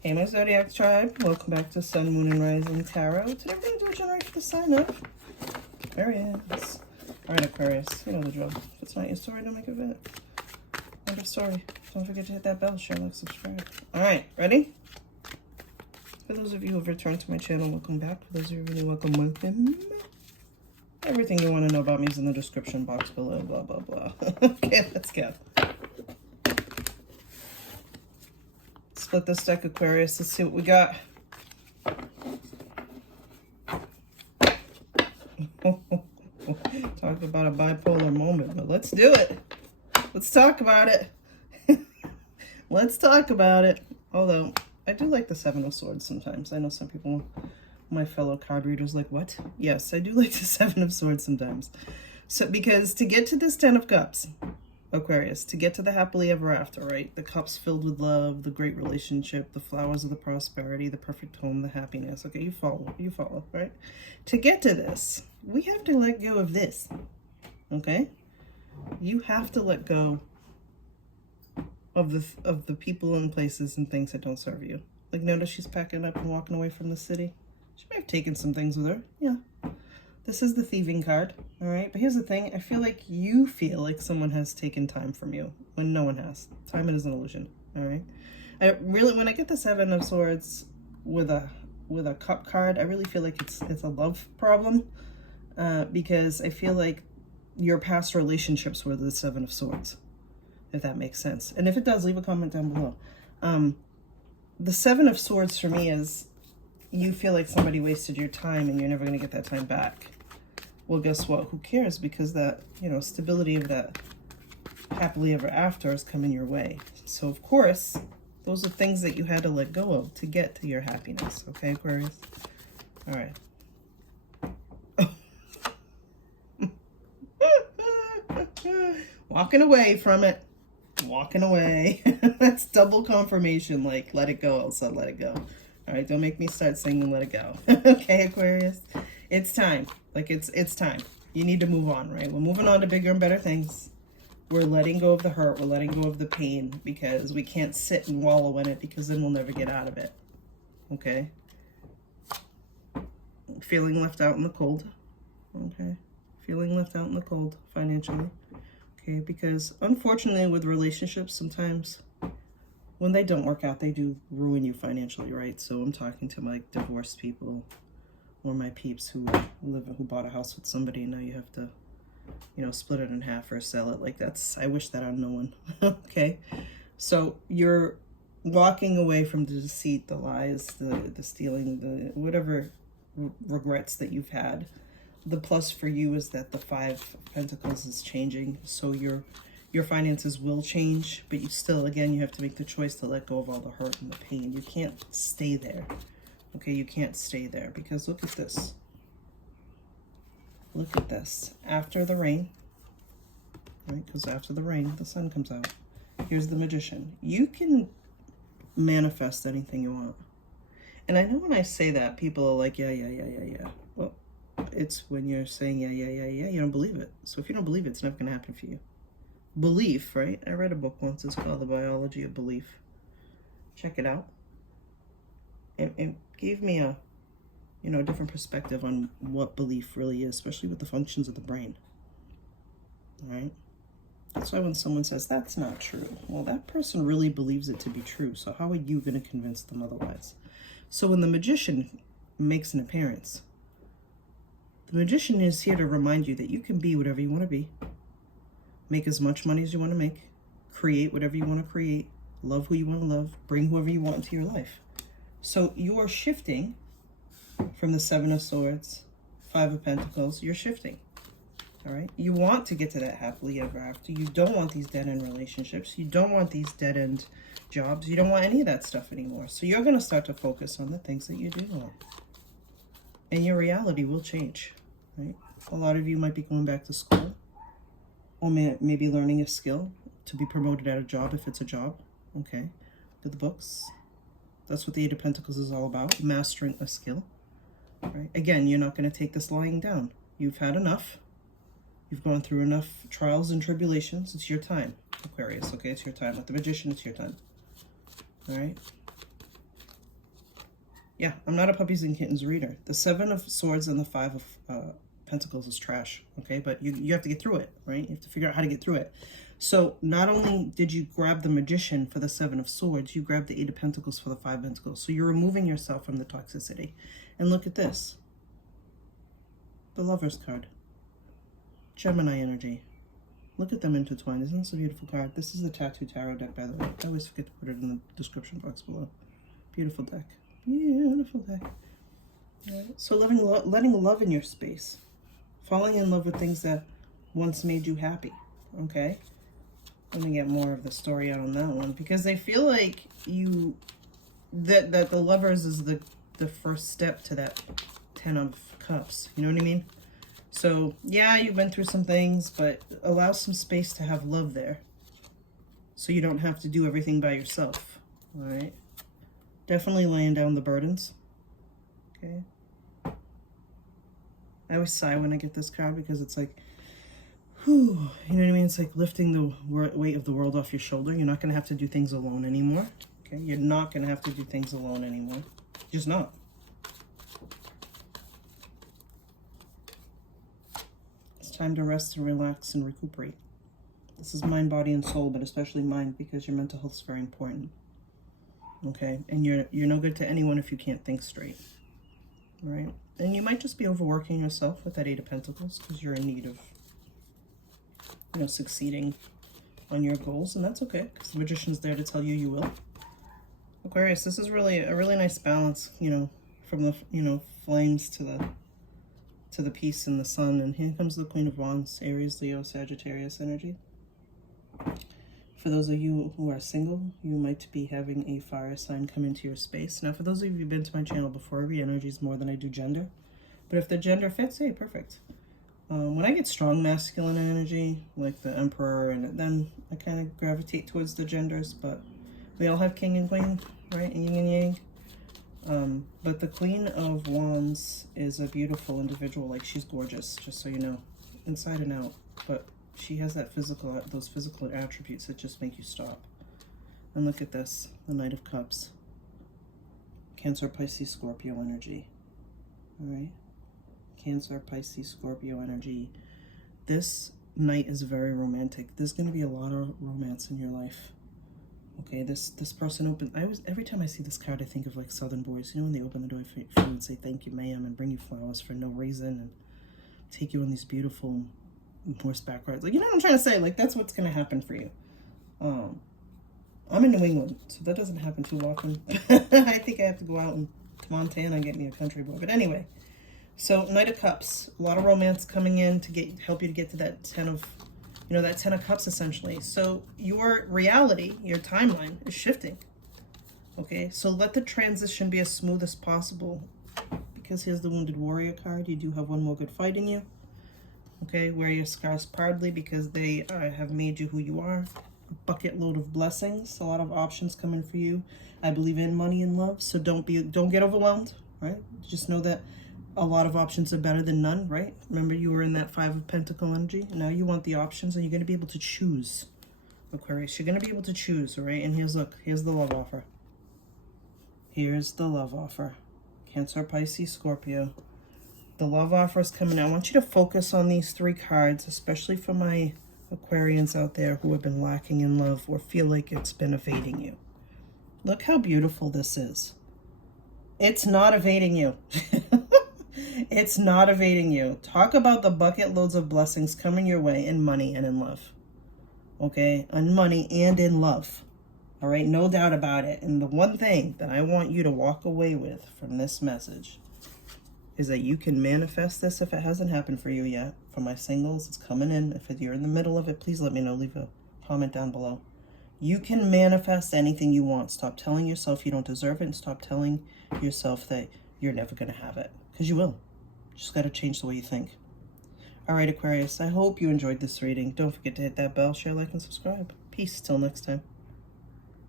Hey, my Zodiac Tribe. Welcome back to Sun, Moon, and Rising Tarot. Today we're going to do a generation for the sign of Aquarius. Alright, Aquarius. You know the drill. If it's not your story, don't make it fit. End of story. Don't forget to hit that bell, share, like, subscribe. Alright, ready? For those of you who have returned to my channel, welcome back. For those of you who are new, welcome. Everything you want to know about me is in the description box below. Blah, blah, blah. Okay, let's go. Split this deck, Aquarius. Let's see what we got. Talk about a bipolar moment, but let's do it. Let's talk about it. Let's talk about it. Although, I do like the Seven of Swords sometimes. I know some people, my fellow card readers, like, what? Yes, I do like the Seven of Swords sometimes. So, because to get to this Ten of Cups, Aquarius, to get to the happily ever after, right? The cups filled with love, the great relationship, the flowers of the prosperity, the perfect home, the happiness. Okay, you follow, right? To get to this, we have to let go of this, okay? You have to let go of the people and places and things that don't serve you. Like, notice she's packing up and walking away from the city. She may have taken some things with her, yeah. This is the thieving card, all right? But here's the thing. I feel like you feel like someone has taken time from you when no one has. Time is an illusion, all right? When I get the Seven of Swords with a cup card, I really feel like it's a love problem because I feel like your past relationships were the Seven of Swords, if that makes sense. And if it does, leave a comment down below. The Seven of Swords for me is you feel like somebody wasted your time and you're never going to get that time back. Well, guess what? Who cares? Because that, stability of that happily ever after is coming your way. So, of course, those are things that you had to let go of to get to your happiness. Okay, Aquarius? All right. Walking away from it. Walking away. That's double confirmation. Like, let it go. Also, let it go. All right, don't make me start singing Let It Go. Okay, Aquarius? It's time. Like, it's time. You need to move on, right? We're moving on to bigger and better things. We're letting go of the hurt. We're letting go of the pain because we can't sit and wallow in it because then we'll never get out of it. Okay? Feeling left out in the cold. Okay? Feeling left out in the cold financially. Okay? Because, unfortunately, with relationships, sometimes when they don't work out, they do ruin you financially, right? So I'm talking to my divorced people or my peeps who bought a house with somebody and now you have to, split it in half or sell it. Like, I wish that on no one. Okay? So you're walking away from the deceit, the lies, the stealing, the whatever regrets that you've had. The plus for you is that the Five of Pentacles is changing. So your finances will change, but you still, again, you have to make the choice to let go of all the hurt and the pain. You can't stay there. Okay, you can't stay there because look at this. Look at this. After the rain, right? Because after the rain, the sun comes out. Here's the Magician. You can manifest anything you want. And I know when I say that, people are like, yeah. Well, it's when you're saying yeah, you don't believe it. So if you don't believe it, it's never going to happen for you. Belief, right? I read a book once. It's called The Biology of Belief. Check it out. It gave me a different perspective on what belief really is, especially with the functions of the brain. All right? That's why when someone says, that's not true, well, that person really believes it to be true. So how are you going to convince them otherwise? So when the Magician makes an appearance, the Magician is here to remind you that you can be whatever you want to be. Make as much money as you want to make. Create whatever you want to create. Love who you want to love. Bring whoever you want into your life. So you're shifting from the Seven of Swords, Five of Pentacles. You're shifting. All right? You want to get to that happily ever after. You don't want these dead-end relationships. You don't want these dead-end jobs. You don't want any of that stuff anymore. So you're going to start to focus on the things that you do want. And your reality will change. Right? A lot of you might be going back to school. Or maybe learning a skill to be promoted at a job if it's a job. Okay. Get the books. That's what the Eight of Pentacles is all about. Mastering a skill. Right? Again, you're not going to take this lying down. You've had enough. You've gone through enough trials and tribulations. It's your time, Aquarius. Okay, it's your time. With the Magician, it's your time. All right? Yeah, I'm not a puppies and kittens reader. The Seven of Swords and the Five of Pentacles is trash, okay? But you have to get through it, right? You have to figure out how to get through it. So not only did you grab the Magician for the Seven of Swords, you grabbed the Eight of Pentacles for the Five of Pentacles. So you're removing yourself from the toxicity. And look at this. The Lover's card. Gemini energy. Look at them intertwined. Isn't this a beautiful card? This is the Tattoo Tarot deck, by the way. I always forget to put it in the description box below. Beautiful deck. Beautiful deck. Right. So letting love in your space. Falling in love with things that once made you happy. Okay? Let me get more of the story out on that one. Because they feel like that the Lovers is the first step to that 10 of Cups. You know what I mean? So, yeah, you've been through some things, but allow some space to have love there. So you don't have to do everything by yourself. All right? Definitely laying down the burdens. Okay? I always sigh when I get this card because it's like, whew, you know what I mean? It's like lifting the weight of the world off your shoulder. You're not going to have to do things alone anymore. Okay? You're not going to have to do things alone anymore. Just not. Time to rest and relax and recuperate. This is mind, body, and soul, but especially mind because your mental health is very important. Okay, and you're no good to anyone if you can't think straight. All right, and you might just be overworking yourself with that Eight of Pentacles because you're in need of, succeeding on your goals, and that's okay because the Magician's there to tell you you will. Aquarius, this is really a really nice balance. From the flames to the peace and the sun. And here comes the Queen of Wands, Aries, Leo, Sagittarius energy. For those of you who are single, you might be having a fire sign come into your space. Now, for those of you who've been to my channel before, every energy is more than I do gender. But if the gender fits, hey, perfect. When I get strong masculine energy, like the Emperor, and then I kind of gravitate towards the genders, but we all have king and queen, right? Yin and yang. But the Queen of Wands is a beautiful individual. Like, she's gorgeous, just so you know, inside and out. But she has those physical attributes that just make you stop. And look at this, the Knight of Cups. Cancer, Pisces, Scorpio energy. All right? Cancer, Pisces, Scorpio energy. This night is very romantic. There's going to be a lot of romance in your life. Okay, this person opened. Every time I see this card, I think of like Southern boys. You know, when they open the door for you and say thank you, ma'am, and bring you flowers for no reason, and take you on these beautiful horseback rides. Like, you know what I'm trying to say? Like, that's what's gonna happen for you. I'm in New England, so that doesn't happen too often. I think I have to go out to Montana and get me a country boy. But anyway, so Knight of Cups, a lot of romance coming in to help you to get to that 10 of. That 10 of Cups, essentially. So your reality, your timeline is shifting. Okay, so let the transition be as smooth as possible. Because here's the Wounded Warrior card. You do have one more good fight in you. Okay, wear your scars proudly because they have made you who you are. A bucket load of blessings. A lot of options coming for you. I believe in money and love, so don't get overwhelmed, right? Just know that a lot of options are better than none, right? Remember, you were in that Five of Pentacle energy. Now you want the options, and you're going to be able to choose, Aquarius. You're going to be able to choose, all right? And here's the love offer. Here's the love offer. Cancer, Pisces, Scorpio. The love offer is coming. I want you to focus on these three cards, especially for my Aquarians out there who have been lacking in love or feel like it's been evading you. Look how beautiful this is. It's not evading you. It's not evading you. Talk about the bucket loads of blessings coming your way in money and in love. Okay? In money and in love. All right? No doubt about it. And the one thing that I want you to walk away with from this message is that you can manifest this if it hasn't happened for you yet. For my singles, it's coming in. If you're in the middle of it, please let me know. Leave a comment down below. You can manifest anything you want. Stop telling yourself you don't deserve it, and stop telling yourself that you're never going to have it. Because you will. You just got to change the way you think. All right, Aquarius, I hope you enjoyed this reading. Don't forget to hit that bell, share, like, and subscribe. Peace. Till next time.